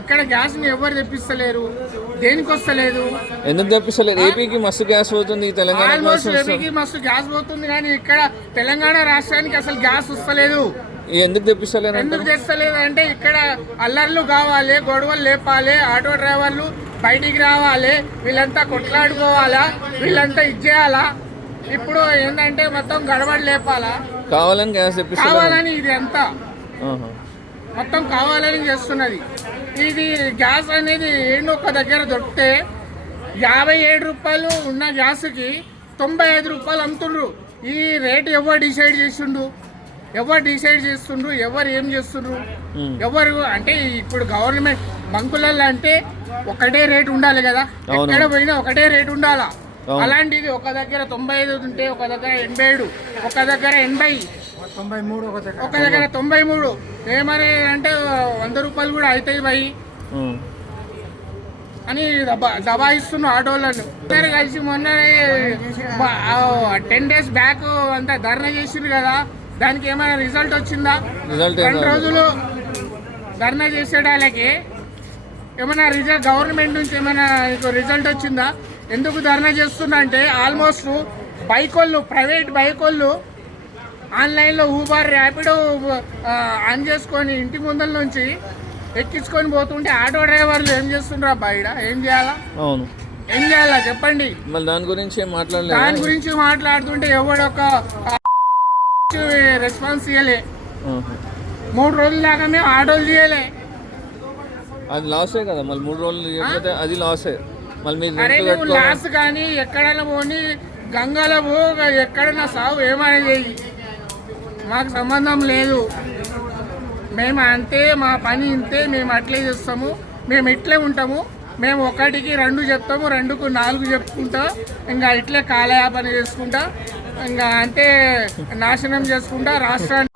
ఇక్కడ గ్యాస్ ని ఎవరు తెప్పిస్తలేరు, దేనికి వస్తలేదు, ఎందుకు తెప్పిస్తలేదు? ఏపీకి మస్తు గ్యాస్ పోతుంది, తెలంగాణ ఏపీకి మస్తు గ్యాస్ పోతుంది, కానీ ఇక్కడ తెలంగాణ రాష్ట్రానికి అసలు గ్యాస్ వస్తలేదు. ఎందుకు తెప్పిస్తలేదు? ఎందుకు తెస్తలేదు అంటే ఇక్కడ అల్లర్లు కావాలి, గొడవలు లేపాలి, ఆటో డ్రైవర్లు బయటికి రావాలి, వీళ్ళంతా కొట్లాడుకోవాలా, వీళ్ళంతా ఇచ్చేయాలా. ఇప్పుడు ఏంటంటే మొత్తం గడబడి లేపాలా, కావాలని గ్యాస్ కావాలని, ఇది అంతా మొత్తం కావాలని చేస్తున్నది. ఇది గ్యాస్ అనేది ఏంటో ఒక దగ్గర దొరికితే 57 రూపాయలు ఉన్న గ్యాస్కి 95 రూపాయలు అమ్ముతుండ్రు. ఈ రేటు ఎవరు డిసైడ్ చేస్తుండ్రు, ఎవరు డిసైడ్ చేస్తుండ్రు, ఎవరు ఏం చేస్తుండ్రు, ఎవరు అంటే ఇప్పుడు గవర్నమెంట్ బంకులలో అంటే ఒకటే రేటు ఉండాలి కదా, ఎక్కడ పోయినా ఒకటే రేటు ఉండాలా. అలాంటిది ఒక దగ్గర 95 ఉంటే ఒక దగ్గర 87, ఒక దగ్గర 80, ఒక దగ్గర 93. ఏమని అంటే 100 రూపాయలు కూడా అవుతాయి భయ్ అని దబాయిస్తున్న ఆటోలను. కలిసి మొన్న 10 days బ్యాక్ అంతా ధర్నా చేసిండ్రు కదా, దానికి ఏమైనా రిజల్ట్ వచ్చిందా? 2 రోజులు ధర్నా చేసేటాలకి ఏమైనా రిజల్ట్ గవర్నమెంట్ నుంచి ఏమైనా రిజల్ట్ వచ్చిందా? ఎందుకు ధర్నా చేస్తున్నా అంటే ఆల్మోస్ట్ బైకోళ్ళు, ప్రైవేట్ బైకోళ్ళు ఆన్లైన్లో ఊబర్, ర్యాపిడో ఆన్ చేసుకొని ఇంటి ముందల నుంచి ఎక్కించుకొని పోతుంటే ఆటో డ్రైవర్లు ఏం చేస్తుండ్రా బయట? ఏం చేయాలా? ఏం చేయాలా చెప్పండి. దాని గురించి మాట్లాడుతుంటే ఎవడొక రెస్పాన్స్ ఇవ్వలే. 3 రోజుల దాకా మేము ఆటోలు చేయలే. అది లాసే కదా, మళ్ళీ 3 రోజులు చేయకపోతే అది లాసే. అరే నువ్వు లాస్ కానీ ఎక్కడైనా పోని, గంగలో పో, ఎక్కడైనా సాగు, ఏమైనా చేయి, మాకు సంబంధం లేదు. మేము అంతే, మా పని ఇంతే, మేము అట్లే చేస్తాము, మేము ఇట్లే ఉంటాము. మేము 1కి 2 చెప్తాము, 2కు 4 చెప్పుకుంటా, ఇంకా ఇట్లే కాలయాపన చేసుకుంటా, ఇంకా అంతే నాశనం చేసుకుంటా రాష్ట్రాన్ని.